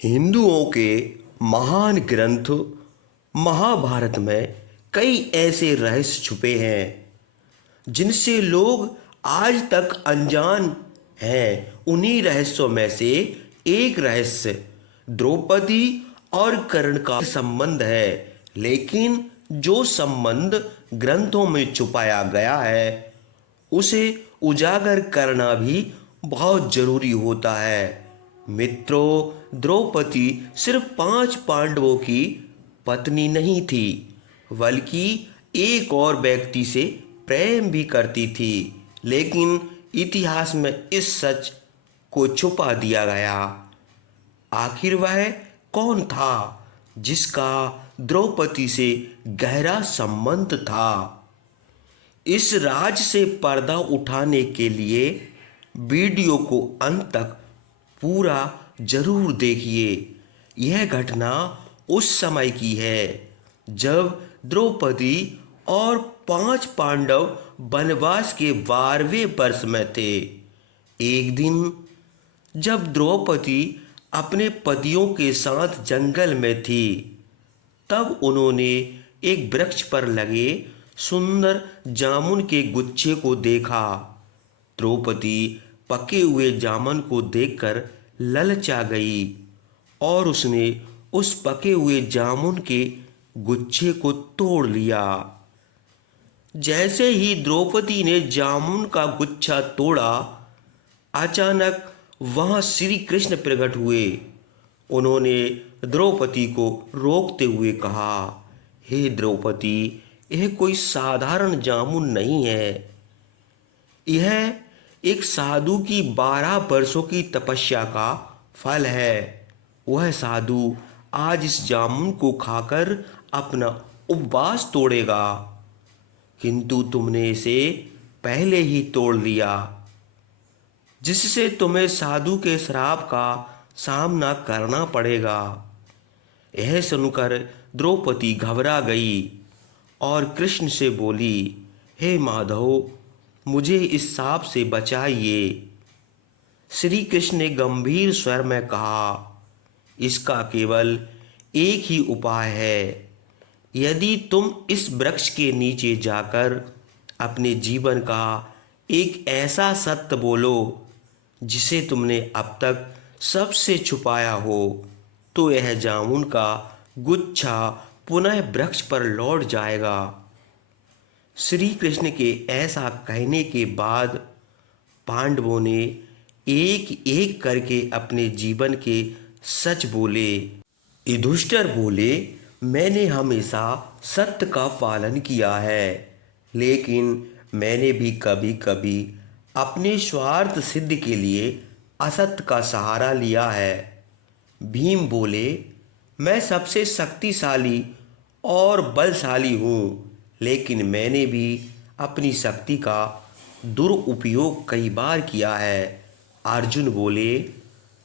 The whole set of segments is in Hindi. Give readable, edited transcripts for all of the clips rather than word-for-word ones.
हिंदुओं के महान ग्रंथ महाभारत में कई ऐसे रहस्य छुपे हैं जिनसे लोग आज तक अनजान हैं। उन्हीं रहस्यों में से एक रहस्य द्रौपदी और कर्ण का संबंध है। लेकिन जो संबंध ग्रंथों में छुपाया गया है उसे उजागर करना भी बहुत जरूरी होता है। मित्रों, द्रौपदी सिर्फ 5 पांडवों की पत्नी नहीं थी, बल्कि एक और व्यक्ति से प्रेम भी करती थी। लेकिन इतिहास में इस सच को छुपा दिया गया। आखिर वह कौन था जिसका द्रौपदी से गहरा संबंध था? इस राज से पर्दा उठाने के लिए वीडियो को अंत तक पूरा जरूर देखिए। यह घटना उस समय की है जब द्रौपदी और 5 पांडव वनवास के 12वें वर्ष में थे। एक दिन जब द्रौपदी अपने पतियों के साथ जंगल में थी, तब उन्होंने एक वृक्ष पर लगे सुंदर जामुन के गुच्छे को देखा। द्रौपदी पके हुए जामुन को देखकर ललचा गई और उसने उस पके हुए जामुन के गुच्छे को तोड़ लिया। जैसे ही द्रौपदी ने जामुन का गुच्छा तोड़ा, अचानक वहां श्री कृष्ण प्रकट हुए। उन्होंने द्रौपदी को रोकते हुए कहा, हे द्रौपदी, यह कोई साधारण जामुन नहीं है। यह एक साधु की 12 वर्षों की तपस्या का फल है। वह साधु आज इस जामुन को खाकर अपना उपवास तोड़ेगा, किंतु तुमने इसे पहले ही तोड़ लिया, जिससे तुम्हें साधु के श्राप का सामना करना पड़ेगा। यह सुनकर द्रौपदी घबरा गई और कृष्ण से बोली, हे माधव, मुझे इस शाप से बचाइए। श्री कृष्ण ने गंभीर स्वर में कहा, इसका केवल एक ही उपाय है। यदि तुम इस वृक्ष के नीचे जाकर अपने जीवन का एक ऐसा सत्य बोलो जिसे तुमने अब तक सबसे छुपाया हो, तो यह जामुन का गुच्छा पुनः वृक्ष पर लौट जाएगा। श्री कृष्ण के ऐसा कहने के बाद पांडवों ने एक एक करके अपने जीवन के सच बोले। युधिष्ठिर बोले, मैंने हमेशा सत्य का पालन किया है, लेकिन मैंने भी कभी कभी अपने स्वार्थ सिद्ध के लिए असत्य का सहारा लिया है। भीम बोले, मैं सबसे शक्तिशाली और बलशाली हूँ, लेकिन मैंने भी अपनी शक्ति का दुरुपयोग कई बार किया है। अर्जुन बोले,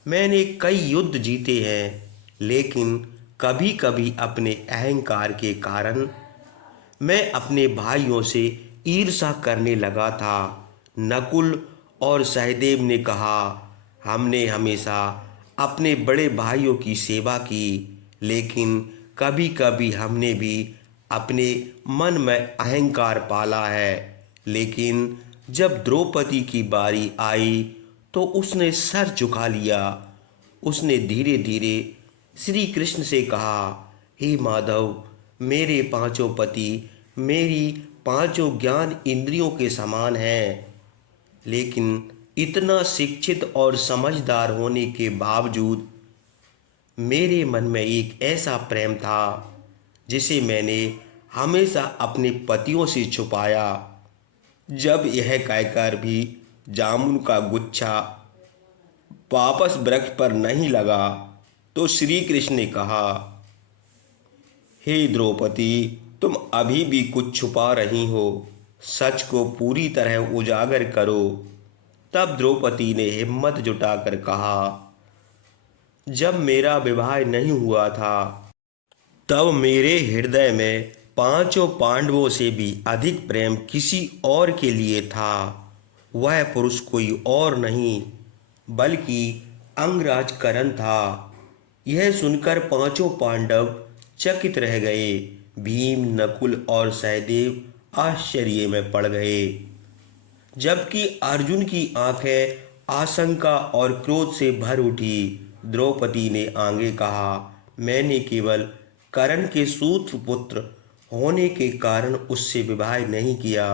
मैंने कई युद्ध जीते हैं, लेकिन कभी कभी अपने अहंकार के कारण मैं अपने भाइयों से ईर्ष्या करने लगा था। नकुल और सहदेव ने कहा, हमने हमेशा अपने बड़े भाइयों की सेवा की, लेकिन कभी कभी हमने भी अपने मन में अहंकार पाला है। लेकिन जब द्रौपदी की बारी आई तो उसने सर झुका लिया। उसने धीरे धीरे श्री कृष्ण से कहा, हे माधव, मेरे 5 पति मेरी 5 ज्ञान इंद्रियों के समान हैं, लेकिन इतना शिक्षित और समझदार होने के बावजूद मेरे मन में एक ऐसा प्रेम था जिसे मैंने हमेशा अपने पतियों से छुपाया। जब यह कहकर भी जामुन का गुच्छा वापस वृक्ष पर नहीं लगा, तो श्री कृष्ण ने कहा, हे द्रौपदी, तुम अभी भी कुछ छुपा रही हो, सच को पूरी तरह उजागर करो। तब द्रौपदी ने हिम्मत जुटाकर कहा, जब मेरा विवाह नहीं हुआ था, तब मेरे हृदय में 5 पांडवों से भी अधिक प्रेम किसी और के लिए था। वह पुरुष कोई और नहीं बल्कि अंगराज कर्ण था। यह सुनकर पांचों पांडव चकित रह गए। भीम, नकुल और सहदेव आश्चर्य में पड़ गए, जबकि अर्जुन की आंखें आशंका और क्रोध से भर उठी। द्रौपदी ने आगे कहा, मैंने केवल कर्ण के सूत्र पुत्र होने के कारण उससे विवाह नहीं किया।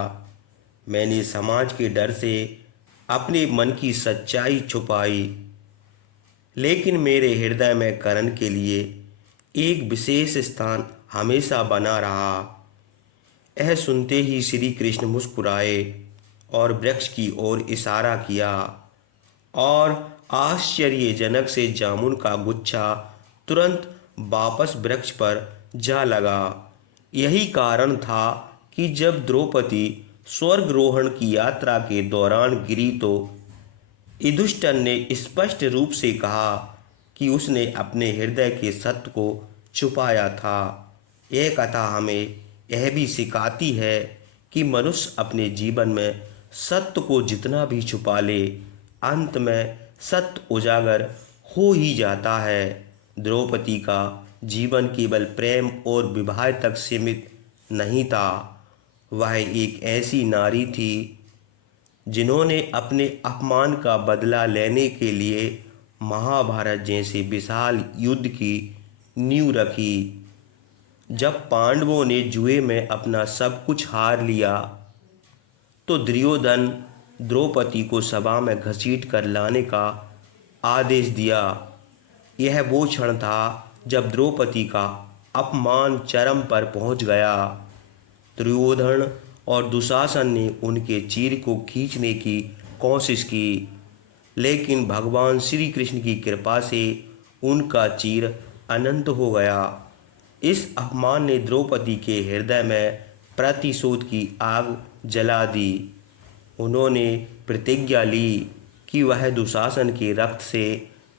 मैंने समाज के डर से अपने मन की सच्चाई छुपाई, लेकिन मेरे हृदय में कर्ण के लिए एक विशेष स्थान हमेशा बना रहा। यह सुनते ही श्री कृष्ण मुस्कुराए और वृक्ष की ओर इशारा किया, और आश्चर्यजनक से जामुन का गुच्छा तुरंत वापस वृक्ष पर जा लगा। यही कारण था कि जब द्रौपदी स्वर्गरोहण की यात्रा के दौरान गिरी तो युधिष्ठिर ने स्पष्ट रूप से कहा कि उसने अपने हृदय के सत्य को छुपाया था। यह कथा हमें यह भी सिखाती है कि मनुष्य अपने जीवन में सत्य को जितना भी छुपा ले, अंत में सत्य उजागर हो ही जाता है। द्रौपदी का जीवन केवल प्रेम और विवाह तक सीमित नहीं था। वह एक ऐसी नारी थी जिन्होंने अपने अपमान का बदला लेने के लिए महाभारत जैसे विशाल युद्ध की नींव रखी। जब पांडवों ने जुए में अपना सब कुछ हार लिया तो दुर्योधन द्रौपदी को सभा में घसीट कर लाने का आदेश दिया। यह वो क्षण था जब द्रौपदी का अपमान चरम पर पहुंच गया। दुर्योधन और दुशासन ने उनके चीर को खींचने की कोशिश की, लेकिन भगवान श्री कृष्ण की कृपा से उनका चीर अनंत हो गया। इस अपमान ने द्रौपदी के हृदय में प्रतिशोध की आग जला दी। उन्होंने प्रतिज्ञा ली कि वह दुशासन के रक्त से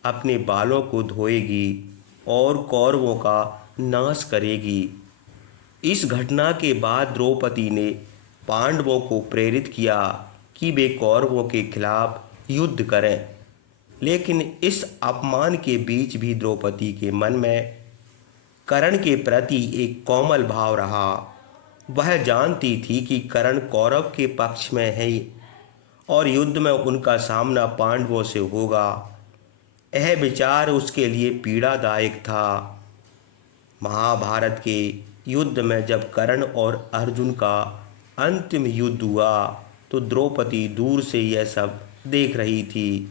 अपने बालों को धोएगी और कौरवों का नाश करेगी। इस घटना के बाद द्रौपदी ने पांडवों को प्रेरित किया कि वे कौरवों के खिलाफ युद्ध करें, लेकिन इस अपमान के बीच भी द्रौपदी के मन में कर्ण के प्रति एक कोमल भाव रहा। वह जानती थी कि कर्ण कौरव के पक्ष में है और युद्ध में उनका सामना पांडवों से होगा। यह विचार उसके लिए पीड़ादायक था। महाभारत के युद्ध में जब कर्ण और अर्जुन का अंतिम युद्ध हुआ तो द्रौपदी दूर से यह सब देख रही थी।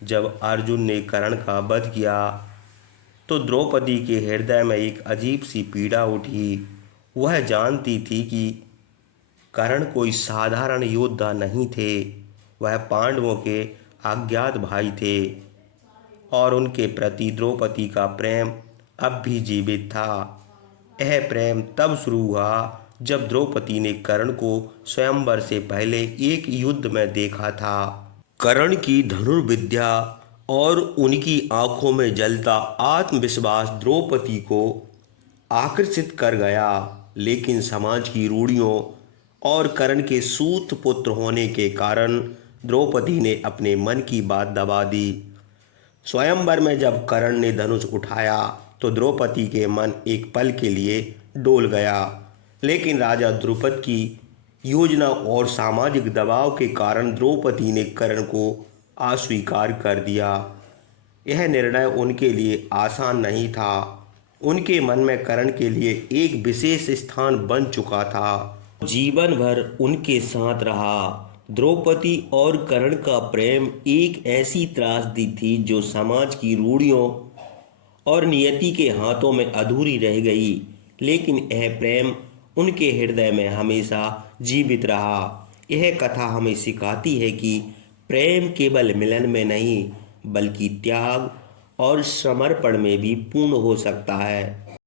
जब अर्जुन ने कर्ण का वध किया तो द्रौपदी के हृदय में एक अजीब सी पीड़ा उठी। वह जानती थी कि कर्ण कोई साधारण योद्धा नहीं थे, वह पांडवों के अज्ञात भाई थे और उनके प्रति द्रौपदी का प्रेम अब भी जीवित था। यह प्रेम तब शुरू हुआ जब द्रौपदी ने कर्ण को स्वयंवर से पहले एक युद्ध में देखा था। कर्ण की धनुर्विद्या और उनकी आंखों में जलता आत्मविश्वास द्रौपदी को आकर्षित कर गया, लेकिन समाज की रूढ़ियों और कर्ण के सूत पुत्र होने के कारण द्रौपदी ने अपने मन की बात दबा दी। स्वयंवर में जब कर्ण ने धनुष उठाया तो द्रौपदी के मन एक पल के लिए डोल गया, लेकिन राजा द्रुपद की योजना और सामाजिक दबाव के कारण द्रौपदी ने कर्ण को अस्वीकार कर दिया। यह निर्णय उनके लिए आसान नहीं था। उनके मन में कर्ण के लिए एक विशेष स्थान बन चुका था, जीवन भर उनके साथ रहा। द्रौपदी और कर्ण का प्रेम एक ऐसी त्रासदी थी जो समाज की रूढ़ियों और नियति के हाथों में अधूरी रह गई, लेकिन यह प्रेम उनके हृदय में हमेशा जीवित रहा। यह कथा हमें सिखाती है कि प्रेम केवल मिलन में नहीं बल्कि त्याग और समर्पण में भी पूर्ण हो सकता है।